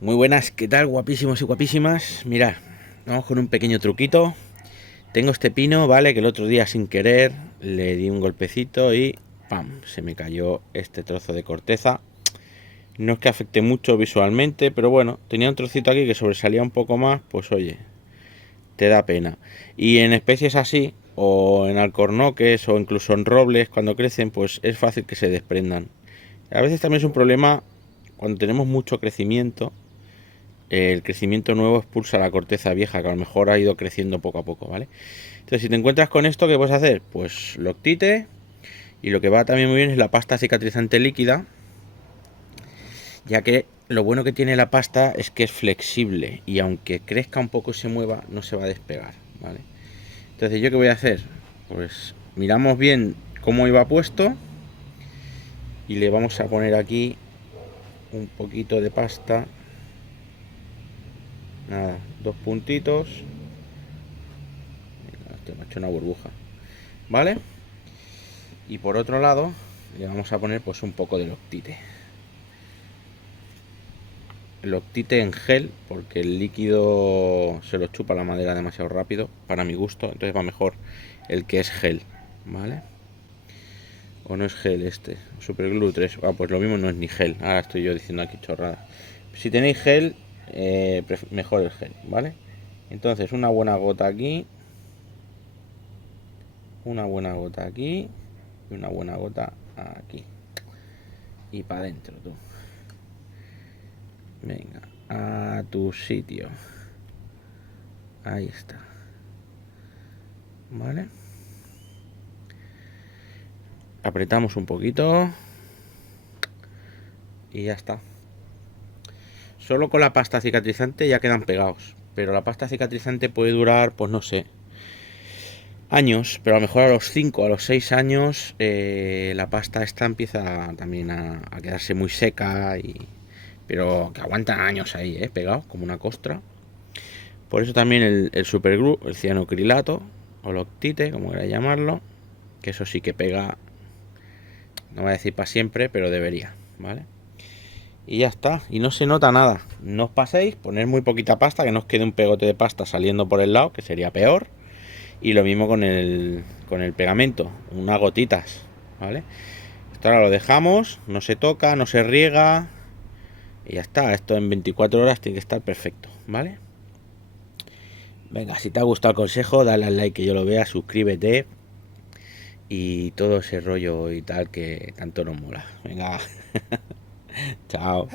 Muy buenas, ¿qué tal? Guapísimos y guapísimas. Mirad, vamos con un pequeño truquito. Tengo este pino, ¿vale? Que el otro día sin querer le di un golpecito y ¡pam! Se me cayó este trozo de corteza. No es que afecte mucho visualmente, pero bueno, tenía un trocito aquí que sobresalía un poco más, pues oye, te da pena. Y en especies así, o en alcornoques, o incluso en robles, cuando crecen, pues es fácil que se desprendan. A veces también es un problema cuando tenemos mucho crecimiento. El crecimiento nuevo expulsa la corteza vieja que a lo mejor ha ido creciendo poco a poco, ¿vale? Entonces, si te encuentras con esto, ¿qué puedes hacer? Pues Loctite, y lo que va también muy bien es la pasta cicatrizante líquida, ya que lo bueno que tiene la pasta es que es flexible y aunque crezca un poco y se mueva, no se va a despegar, ¿vale? Entonces, ¿yo qué voy a hacer? Pues miramos bien cómo iba puesto y le vamos a poner aquí un poquito de pasta. Nada, dos puntitos. Este me ha hecho una burbuja, ¿vale? Y por otro lado le vamos a poner pues un poco de Loctite. Loctite en gel, porque el líquido se lo chupa la madera demasiado rápido para mi gusto, entonces va mejor el que es gel, ¿vale? O no es gel este, Superglue 3. Pues lo mismo no es ni gel, ahora estoy yo diciendo aquí chorrada. Si tenéis gel, mejor el gel, ¿vale? Entonces una buena gota aquí, una buena gota aquí y una buena gota aquí. Y para adentro, tú. Venga, a tu sitio. Ahí está. ¿Vale? Apretamos un poquito. Y ya está. Solo con la pasta cicatrizante ya quedan pegados. Pero la pasta cicatrizante puede durar, pues no sé, años. Pero a lo mejor a los 5, a los 6 años, la pasta esta empieza también a quedarse muy seca. Pero que aguantan años ahí, pegados, como una costra. Por eso también el superglue, el cianocrilato o Loctite, como queráis llamarlo, que eso sí que pega, no voy a decir para siempre, pero debería, ¿vale? Y ya está, y no se nota nada. No os paséis, poner muy poquita pasta, que no os quede un pegote de pasta saliendo por el lado, que sería peor. Y lo mismo con el pegamento, unas gotitas, ¿vale? Esto ahora lo dejamos, no se toca, no se riega. Y ya está, esto en 24 horas tiene que estar perfecto, ¿vale? Venga, si te ha gustado el consejo, dale al like que yo lo vea, suscríbete y todo ese rollo y tal que tanto nos mola. Venga, chao.